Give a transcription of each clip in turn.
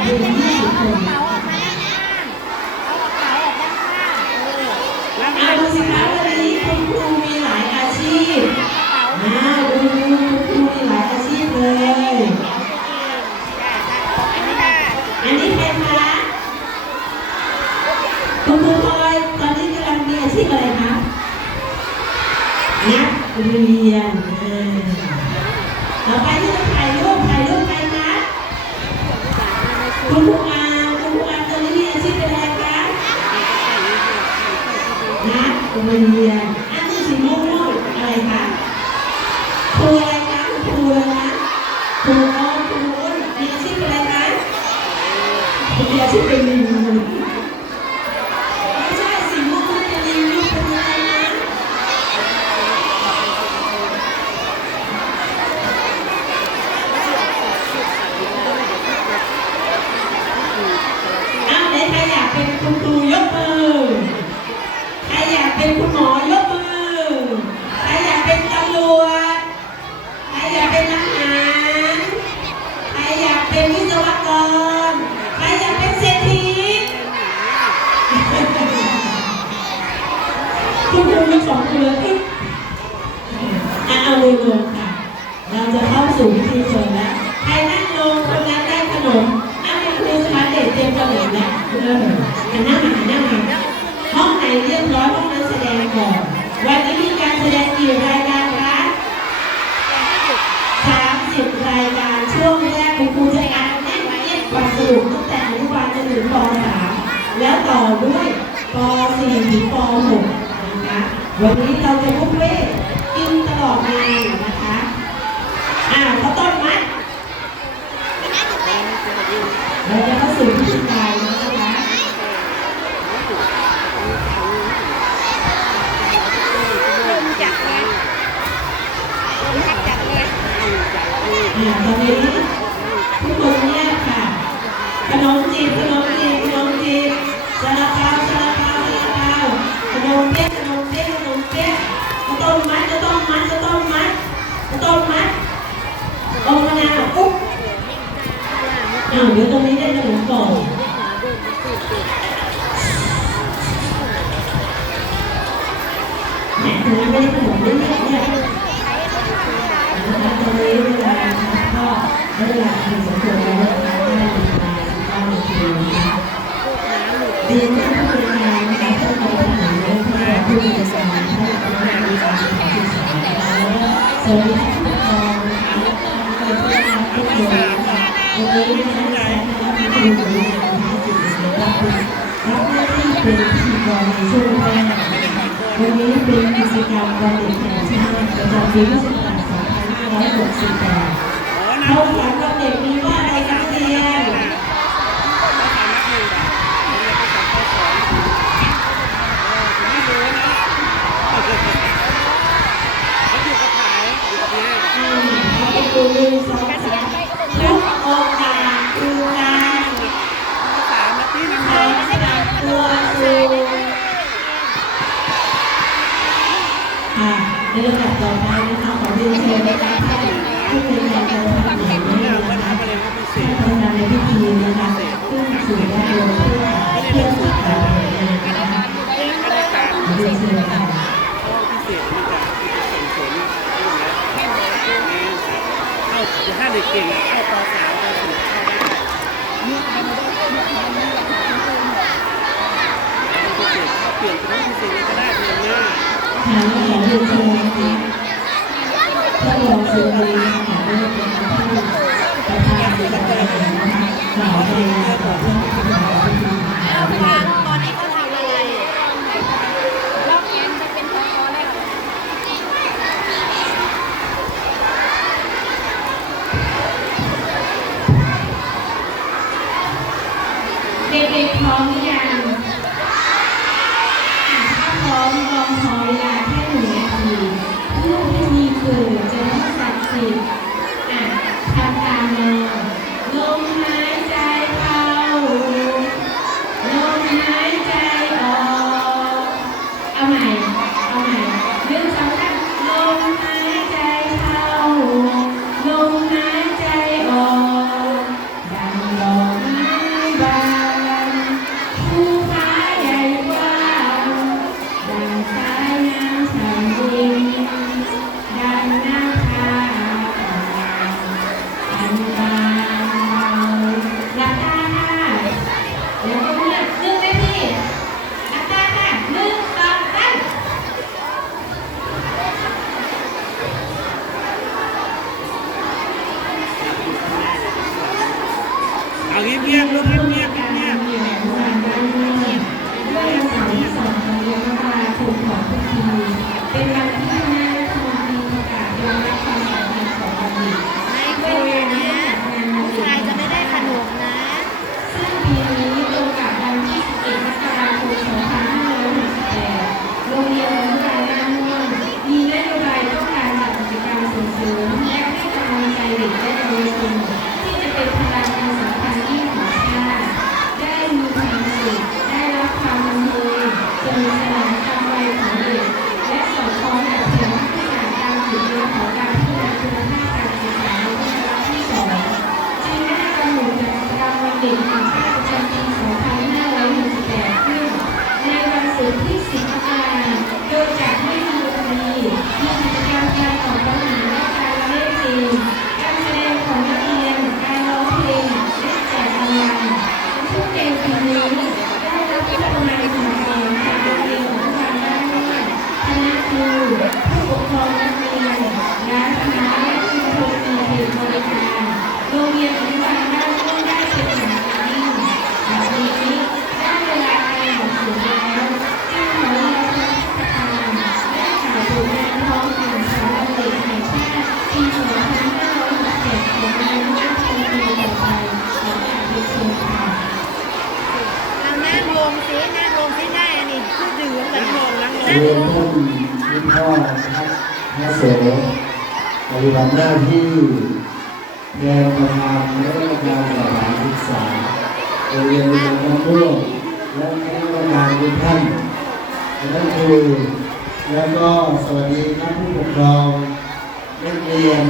เดูสิวนี้คุณครูมีหลายอาชีพอ่าดูครูมีหลายอาชีพเลย อันนี้ใครคะคุณครูพอยตอนนี้กำลังมีอาชีพอะไรคะนักเรียนเออต่อไปที่จะใคร คุณครูอาคุณครูอาตอนนี้มีอาชีพเป็นอะไรคะนักเรียน สองมือที่อะเอามือลงค่ะ เราจะเข้าสู่พิธีเชิญแล้วใครนั่งลงคนนั้นได้ขนมอ้าวเป็นครูสมาร์ทเด็กเตรียมขนมแล้วเออหันหน้ามาหันหน้ามาห้องไหนเรียบร้อยห้องนั้นแสดงก่อนวันนี้มีการแสดงกี่รายการคะสามสิบรายการช่วงแรกคุณครูจะอ่านแน่นเอียดกว่าสรุปตั้งแต่อนุบาลจนถึงป .3 แล้วต่อด้วยป .4 ถึงป .6 วันนี้เราจะบุฟเฟ่ต์กินตลอดงานนะคะอ่าข้าวต้นมัดเราจะเข้าสู่พิธีการนะคะจัดเลยจัดเลยอ่าตอนนี้ทุกคนเงียค่ะขนมจีบขนมจีบขนมจีบซาลาเปาซาลาเปาซาลาเปาขนมเปี๊ยะขนมเปี๊ยะขนมเปี๊ยะข้าวต้มมัดข้าวต้มมัดข้าวต้มมัดข้าวต้มมัดองมะนาวอุ๊บอ้าวเดี๋ยวตรงนี้ได้ขนมก่อนแหมถึงนั้นไม่ได้ขนมได้เนี่ยเนี่ยตรงนี้เวลานะคะก็ได้เวลาที่สมควรแล้วนะคะได้เวลาเก้านาทีนะคะเรียนที่ผู้บริการนะคะเพื่อการทหารและเพื่อผู้บริการให้กับนักเรียนการศึกษาศึกษานะคะสวัสดีท่านผู้ปกคร เป็นพิธีกรในช่วงแรกวันนี้เป็นกิจกรรมวันเด็กแห่งชาติประจำปีพุทธศักราช2568เข้าขวัญวันเด็กมีว่าอะไรกันเรียน อืมเขาเป็นครูหนึ่งสองสามทุกโอกาสคือการขอสนับตัวสู่ ค่ะในลำดับต่อไปนะคะขอเรียนเชิญนะคะท่านผู้เป็นแทนการทำงานนี้นะคะท่านประธานในพิธีนะคะซึ่งถือว่าเป็นเพื่อเพื่อสุดการงานนะคะขอเรียนเชิญค่ะถ้าเด็กเก่งเข้าป .3 ป .4 เข้าได้เปลี่ยนเป็นพิเศษก็ได้เดือนหน้าางขอเรียนเชิญนะคะท่านรองสุรีนะคะได้เป็นท่านประธานในการนะคะกล่าวปริญญาต่อท่านประธานพิธีนะคะตอนนี้เขาทำอะไรรอบแอนจะเป็นพอแล้วเด็กๆพร้อมหรือยัง la Biblia no เรียนท่านคุณพ่อนะครับพระโสปฏิบัติหน้าที่แทนประธานและกรรมการสถานศึกษาโรงเรียนบ้านม่วงและคณะกรรมการทุกท่านคณะครูแล้วก็สวัสดีครับผู้ปกครองนักเรียน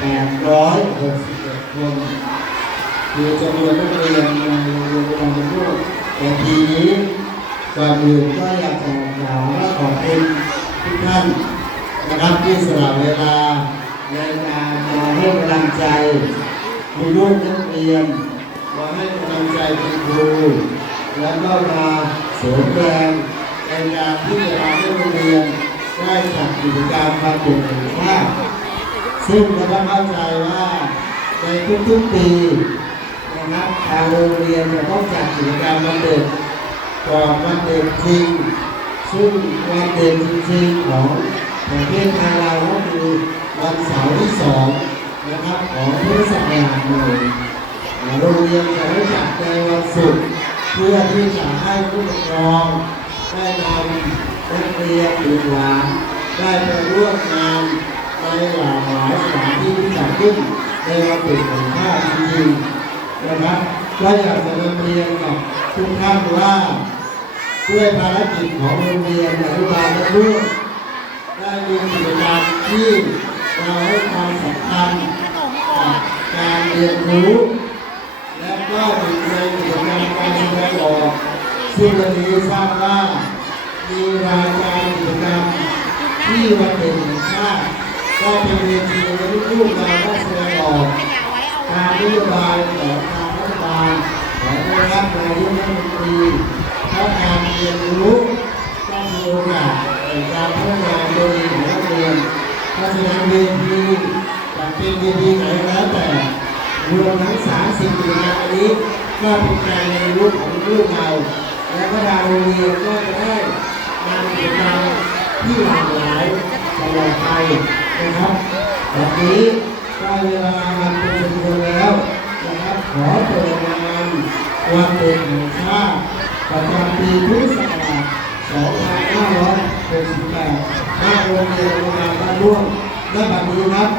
861คนคือจำนวนนักเรียนในโรงเรียนบ้านม่วงแต่ทีนี้ ก่อนอื่นก็อยากจะกล่าวและขอบคุณทุกท่านนะครับที่สละเวลาในการมาให้กำลังใจคุณลูกนักเรียนมาให้กำลังใจคุณครูแล้วก็มาเสริมแรงในการที่จะทำให้โรงเรียนได้จัดกิจกรรมความเด่นแห่งชาติซึ่งเราก็เข้าใจว่าในทุกๆปีนะครับทางโรงเรียนจะต้องจัดกิจกรรมวันเด็ก ก่อนวันเด็กจริงซึ่งวันเด็กจริงของประเทศไทยเราก็คือวันเสาร์ที่สองนะครับของพุทธศักราชใหม่โรงเรียนจะได้จัดในวันศุกร์เพื่อที่จะให้ผู้ปกครองได้นำนักเรียนหรือหลานได้ไปร่วมงานในหลากหลายสถานที่ที่จัดขึ้นในวันเด็กแห่งชาจริงนะครับ ก็อยากจะนำเรียนกับทุกท่านว่าด้วยภารกิจของโรงเรียนอนุบาลและลูกได้มีกิจกรรมที่เราให้ความสำคัญกับการเรียนรู้ และก็หนึ่งในกิจกรรมการแสดงออกซึ่งวันนี้ทราบว่ามีรายการกิจกรรมที่วันเด็กแห่งชาติก็เป็นเวทีให้ลูกๆเราได้แสดงออกขยะไว้เอาตามนโยบายของทาง ฐบาลของนายกนายกรัฐมนตรีถ้าการเรียนรู้ต้องมีโอกาสในการพัฒนาตัวเองของนักเรียนเพราะฉะนั้นเวทีจะเป็นเวทีไหนแล้วแต่รวมทั้ง30กิจกรรมอันนี้ก็เป็นการเรียนรู้ของลูกเราและก็ทางโรงเรียนก็จะได้นำกิจกรรมที่หลากหลายตลอดไปนะครับแบบนี้ได้เวลาวันเป็นสมควรแล้ว นะครับขอเปิดงานวันเด็กแห่งชาติประจำปีพุทธศักราช2568หน้าโรงเรียนโรงงานบ้านร่วงและบัดนี้ครับ